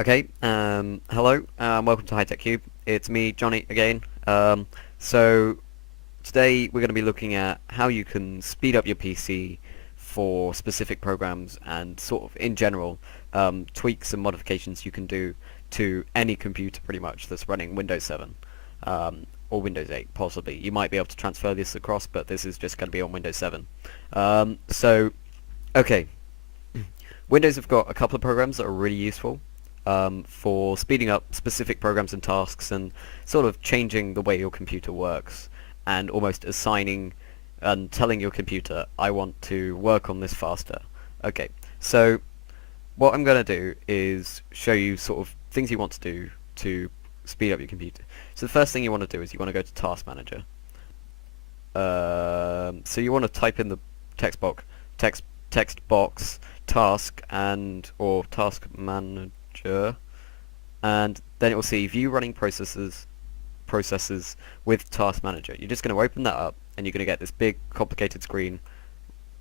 Okay, hello, welcome to High Tech Cube. It's me, Johnny, again. So today we're going to be looking at how you can speed up your PC for specific programs and sort of in general tweaks and modifications you can do to any computer pretty much that's running Windows 7 or Windows 8 possibly. You might be able to transfer this across, but this is just going to be on Windows 7. Okay, Windows have got a couple of programs that are really useful for speeding up specific programs and tasks and sort of changing the way your computer works and almost assigning and telling your computer, I want to work on this faster. Okay, so what I'm going to do is show you sort of things you want to do to speed up your computer. So the first thing you want to do is you want to go to Task Manager. So you want to type in the text box task and or task manager, and then it will see view running processes with task manager. You're just going to open that up and you're going to get this big complicated screen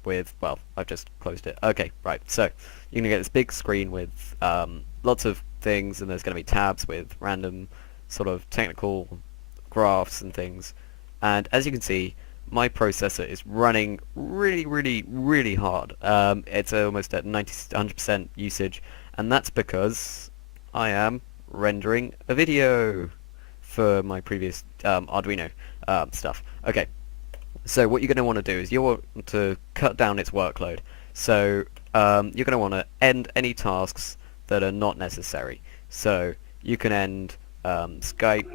with, well, I've just closed it. Okay, right, so you're going to get this big screen with lots of things, and there's going to be tabs with random sort of technical graphs and things, and as you can see, my processor is running really hard. It's almost at 100% usage, and that's because I am rendering a video for my previous Arduino stuff. Okay, so what you're going to want to do is you want to cut down its workload. So you're going to want to end any tasks that are not necessary. So you can end Skype,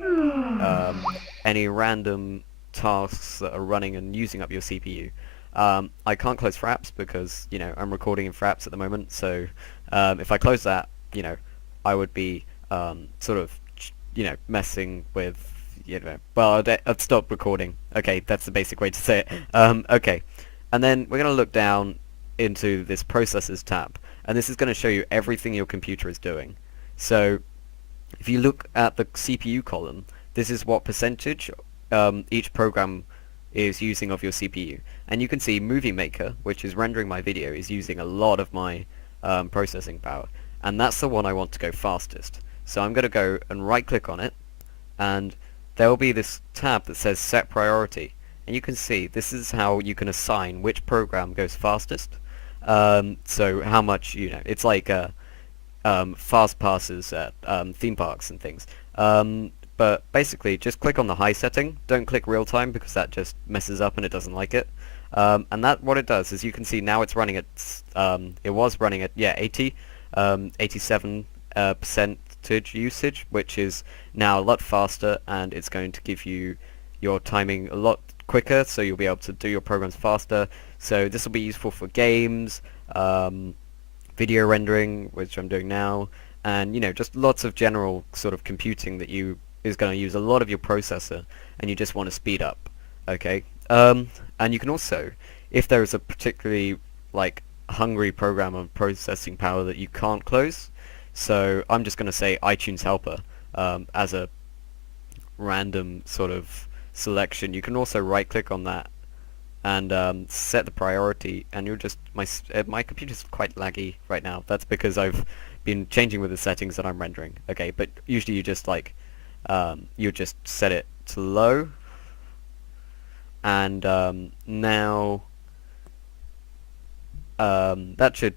any random tasks that are running and using up your CPU. I can't close Fraps because, you know, I'm recording in Fraps at the moment, so if I close that, you know, I would be sort of, you know, messing with, you know, well, I'd stop recording. Okay, that's the basic way to say it. Okay, and then we're going to look down into this Processes tab, and this is going to show you everything your computer is doing. So if you look at the CPU column, this is what percentage each program is using of your CPU. And you can see Movie Maker, which is rendering my video, is using a lot of my processing power. And that's the one I want to go fastest. So I'm going to go and right click on it, and there will be this tab that says Set Priority. And you can see this is how you can assign which program goes fastest. So how much, you know, it's like fast passes at theme parks and things. But basically, just click on the high setting. Don't click real time because that just messes up and it doesn't like it. And that what it does is you can see now it's running at it was running at 87 percentage usage, which is now a lot faster, and it's going to give you your timing a lot quicker, so you'll be able to do your programs faster. So this will be useful for games, video rendering, which I'm doing now, and you know, just lots of general sort of computing that is going to use a lot of your processor, and you just want to speed up. Okay, and you can also, if there is a particularly like hungry program of processing power that you can't close, so I'm just going to say iTunes Helper as a random sort of selection. You can also right click on that and set the priority, and you're just my computer's quite laggy right now. That's because I've been changing with the settings that I'm rendering. Okay, but usually you just like you just set it to low, and now that should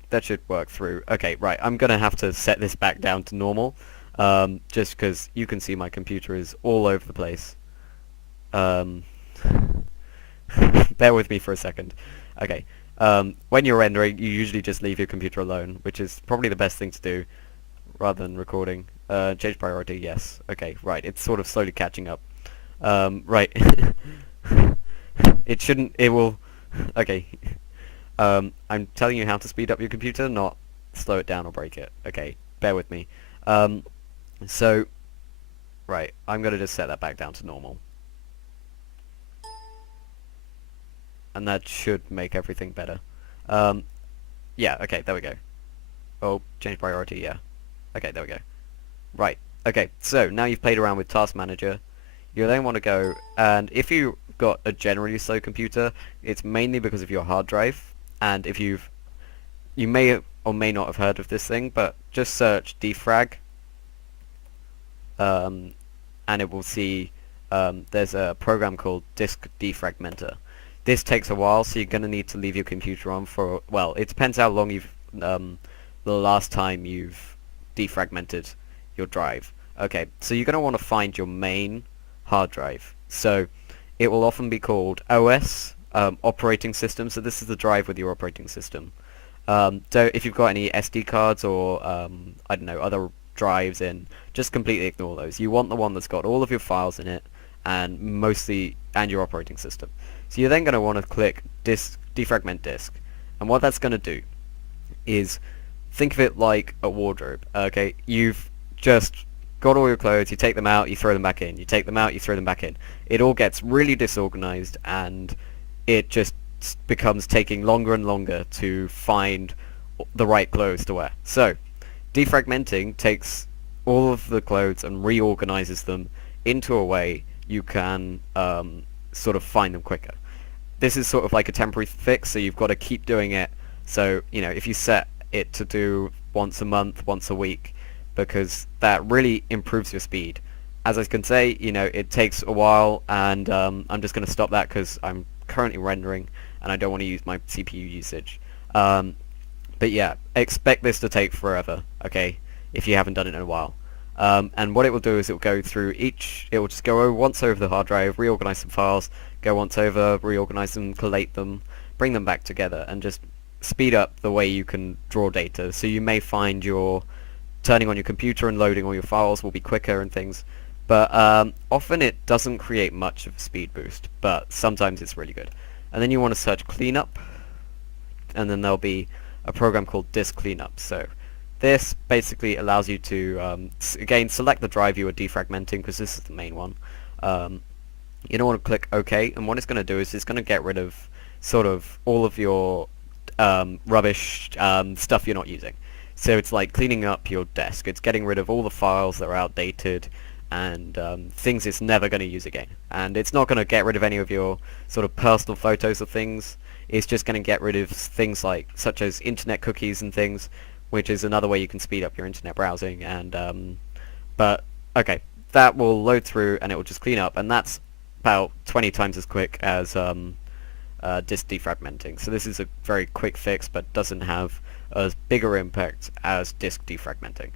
work through. Okay, right, I'm gonna have to set this back down to normal, just because you can see my computer is all over the place. Bear with me for a second. Okay, when you're rendering, you usually just leave your computer alone, which is probably the best thing to do rather than recording. Change priority, yes. Okay, right, it's sort of slowly catching up. Right. It will, okay. I'm telling you how to speed up your computer, not slow it down or break it. Okay, bear with me. So, right, I'm going to just set that back down to normal. And that should make everything better. Yeah, okay, there we go. Oh, change priority, yeah. Okay, there we go. Right, okay, so now you've played around with Task Manager, you then want to go, and if you've got a generally slow computer, it's mainly because of your hard drive, and if you may or may not have heard of this thing, but just search defrag and it will see there's a program called Disk Defragmenter. This takes a while, so you're going to need to leave your computer on for, well, it depends how long you've, the last time you've defragmented your drive. Okay, so you're going to want to find your main hard drive. So it will often be called OS, operating system, so this is the drive with your operating system. If you've got any SD cards or, I don't know, other drives in, just completely ignore those. You want the one that's got all of your files in it, and your operating system. So you're then going to want to click defragment disk, and what that's going to do is think of it like a wardrobe. Okay, you've just got all your clothes, you take them out, you throw them back in, you take them out, you throw them back in. It all gets really disorganized, and it just becomes taking longer and longer to find the right clothes to wear. So defragmenting takes all of the clothes and reorganizes them into a way you can sort of find them quicker. This is sort of like a temporary fix, so you've got to keep doing it. So, you know, if you set it to do once a month, once a week, because that really improves your speed. As I can say, you know, it takes a while, and I'm just going to stop that because I'm currently rendering and I don't want to use my CPU usage. But yeah, expect this to take forever, okay, if you haven't done it in a while. And what it will do is it will go through it will just go once over the hard drive, reorganize some files, go once over, reorganize them, collate them, bring them back together, and just speed up the way you can draw data. So you may find your turning on your computer and loading all your files will be quicker and things, but often it doesn't create much of a speed boost, but sometimes it's really good. And then you want to search cleanup, and then there'll be a program called disk cleanup. So this basically allows you to, again, select the drive you are defragmenting, because this is the main one. You don't want to click OK, and what it's going to do is it's going to get rid of sort of all of your rubbish stuff you're not using. So it's like cleaning up your desk. It's getting rid of all the files that are outdated and things it's never going to use again. And it's not going to get rid of any of your sort of personal photos of things. It's just going to get rid of things like such as internet cookies and things, which is another way you can speed up your internet browsing. And but okay, that will load through and it will just clean up, and that's about 20 times as quick as disk defragmenting. So this is a very quick fix, but doesn't have as bigger impact as disk defragmenting.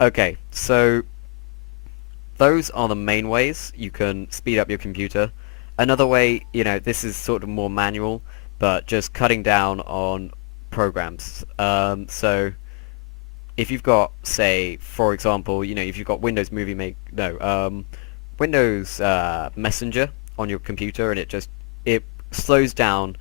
Okay, so those are the main ways you can speed up your computer. Another way, you know, this is sort of more manual, but just cutting down on programs. So if you've got, say, for example, you know, if you've got Windows Windows Messenger on your computer, and it slows down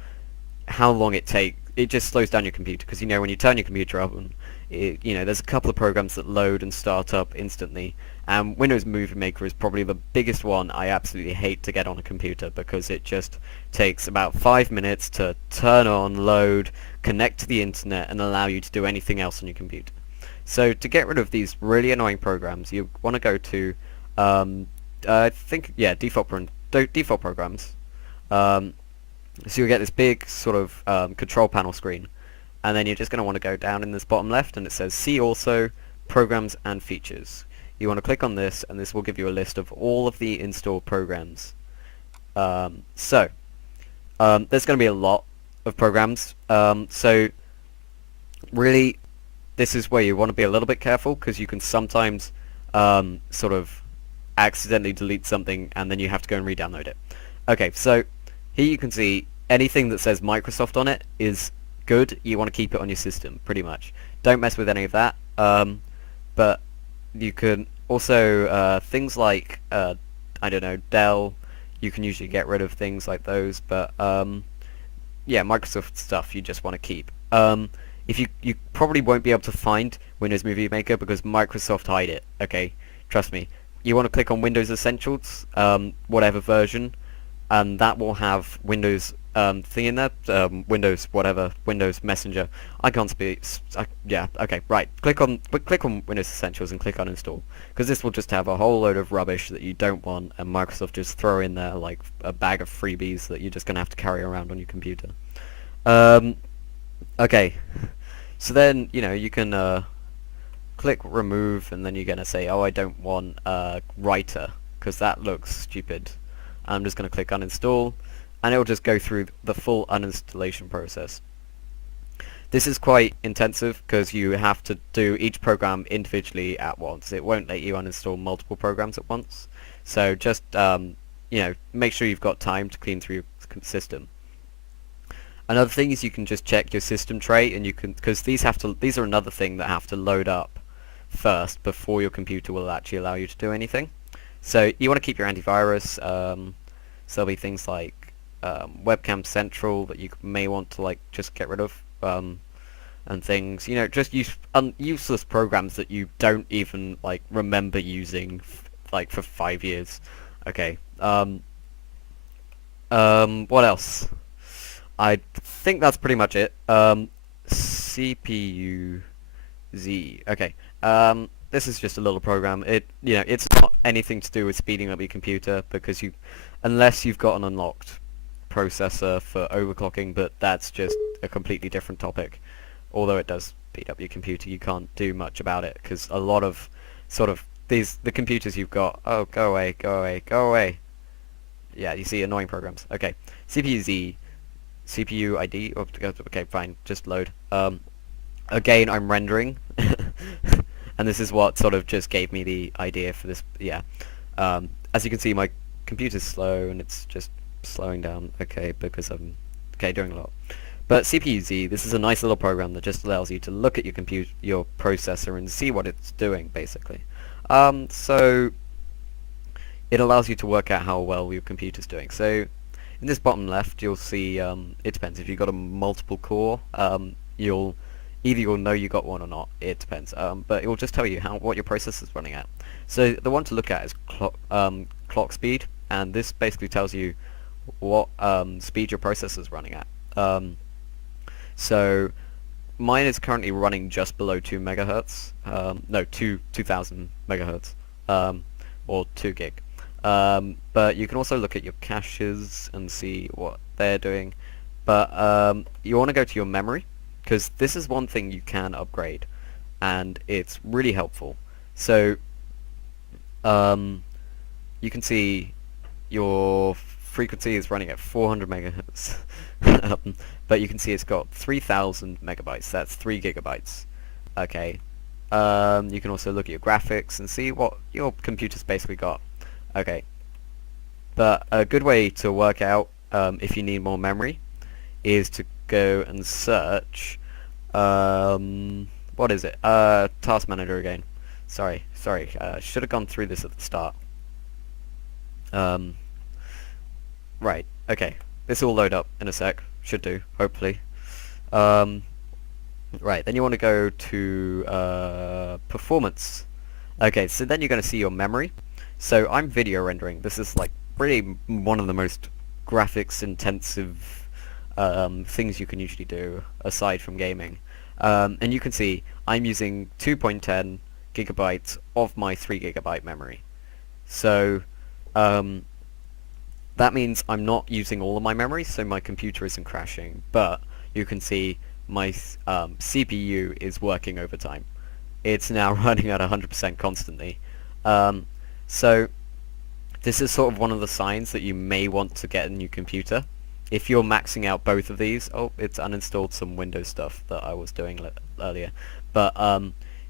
how long it takes. It just slows down your computer, because, you know, when you turn your computer on, you know, there's a couple of programs that load and start up instantly, and Windows Movie Maker is probably the biggest one I absolutely hate to get on a computer, because it just takes about 5 minutes to turn on, load, connect to the internet, and allow you to do anything else on your computer. So to get rid of these really annoying programs, you want to go to I think, yeah, default programs. So you'll get this big sort of control panel screen, and then you're just going to want to go down in this bottom left, and it says see also programs and features. You want to click on this, and this will give you a list of all of the installed programs. There's going to be a lot of programs, so really this is where you want to be a little bit careful, because you can sometimes sort of accidentally delete something and then you have to go and re-download it. Okay, so here you can see anything that says Microsoft on it is good. You want to keep it on your system, pretty much. Don't mess with any of that. But you can also, things like, I don't know, Dell, you can usually get rid of things like those, but yeah, Microsoft stuff you just want to keep. If you probably won't be able to find Windows Movie Maker because Microsoft hide it, okay? Trust me. You want to click on Windows Essentials, whatever version, and that will have Windows thing in there, Windows Messenger. I can't speak. Yeah, okay, right. Click on Windows Essentials and click on Install, because this will just have a whole load of rubbish that you don't want, and Microsoft just throw in there like a bag of freebies that you're just gonna have to carry around on your computer. Okay, so then you know you can click remove, and then you're going to say, oh, I don't want writer, because that looks stupid. I'm just going to click uninstall, and it will just go through the full uninstallation process. This is quite intensive because you have to do each program individually at once. It won't let you uninstall multiple programs at once. So just make sure you've got time to clean through your system. Another thing is you can just check your system tray, and you can, because these are another thing that have to load up first before your computer will actually allow you to do anything. So you want to keep your antivirus. So there'll be things like Webcam Central that you may want to just get rid of. And things, just useless programs that you don't even remember using for 5 years. Okay. What else? I think that's pretty much it. CPU Z. Okay. This is just a little program. It's not anything to do with speeding up your computer because unless you've got an unlocked processor for overclocking, but that's just a completely different topic. Although it does speed up your computer, you can't do much about it because a lot of the computers you've got. Oh, go away, go away, go away. Yeah, you see annoying programs. Okay, CPU Z, CPU ID. Oh, okay, fine, just load. Again, I'm rendering, and this is what sort of just gave me the idea for this. Yeah, as you can see, my computer's slow and it's just slowing down. Okay, because I'm doing a lot. But CPU-Z, this is a nice little program that just allows you to look at your processor and see what it's doing, basically. So it allows you to work out how well your computer's doing. So in this bottom left, you'll see it depends. If you've got a multiple core, you'll know you got one or not. It depends. But it will just tell you what your processor's running at. So the one to look at is clock speed, and this basically tells you what speed your processor's running at. So mine is currently running just below 2 megahertz. No, 2000 megahertz, or 2 gig. But you can also look at your caches and see what they're doing. But you want to go to your memory, because this is one thing you can upgrade, and it's really helpful. So you can see your frequency is running at 400 megahertz. But you can see it's got 3000 megabytes. That's 3 gigabytes. Okay. You can also look at your graphics and see what your computer's basically got. Okay. But a good way to work out if you need more memory is to go and search what is it? Task Manager again. Sorry. Should have gone through this at the start. Right. Okay. This will load up in a sec. Should do, hopefully. Right, then you want to go to performance. Okay, so then you're going to see your memory. So I'm video rendering. This is really one of the most graphics intensive things you can usually do aside from gaming. And you can see I'm using 2.10 gigabytes of my 3 gigabyte memory. So that means I'm not using all of my memory, so my computer isn't crashing, but you can see my CPU is working overtime. It's now running at 100% constantly. So this is sort of one of the signs that you may want to get a new computer. If you're maxing out both of these, oh, it's uninstalled some Windows stuff that I was doing earlier, but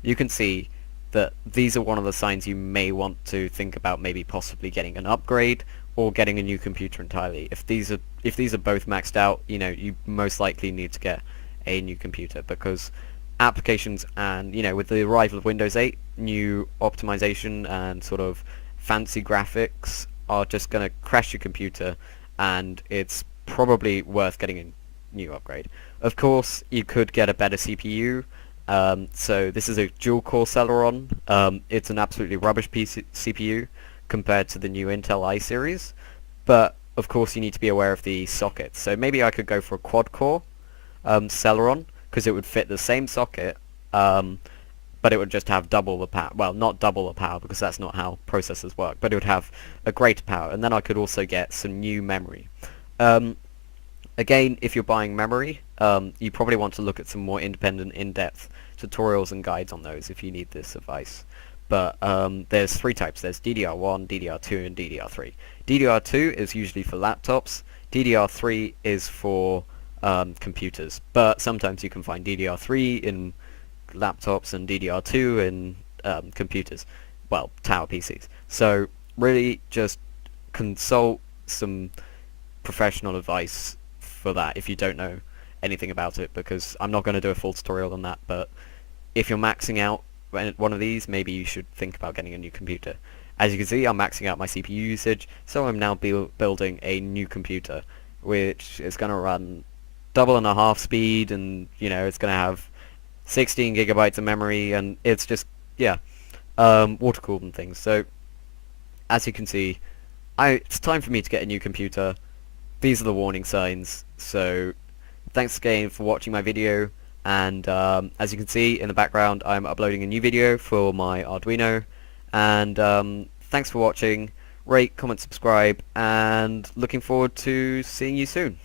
you can see that these are one of the signs you may want to think about maybe possibly getting an upgrade or getting a new computer entirely. If these are both maxed out, you most likely need to get a new computer, because applications and with the arrival of Windows 8, new optimization and sort of fancy graphics are just going to crash your computer, and it's probably worth getting a new upgrade. Of course, you could get a better CPU. So this is a dual-core Celeron. It's an absolutely rubbish CPU compared to the new Intel i series, but of course you need to be aware of the sockets. So maybe I could go for a quad-core Celeron, because it would fit the same socket, but it would just have double the power. Well, not double the power, because that's not how processors work, but it would have a greater power, and then I could also get some new memory. Again, if you're buying memory, you probably want to look at some more independent, in-depth tutorials and guides on those if you need this advice. But there's three types. There's DDR1, DDR2, and DDR3. DDR2 is usually for laptops. DDR3 is for computers. But sometimes you can find DDR3 in laptops and DDR2 in computers. Well, tower PCs. So really just consult some professional advice for that if you don't know anything about it, because I'm not going to do a full tutorial on that, but if you're maxing out one of these, maybe you should think about getting a new computer. As you can see, I'm maxing out my CPU usage, so I'm now building a new computer, which is going to run double and a half speed, and it's going to have 16 gigabytes of memory, and it's just, yeah, water cooled and things. So as you can see, it's time for me to get a new computer. These are the warning signs. So thanks again for watching my video, and as you can see in the background, I'm uploading a new video for my Arduino, and thanks for watching. Rate, comment, subscribe, and looking forward to seeing you soon.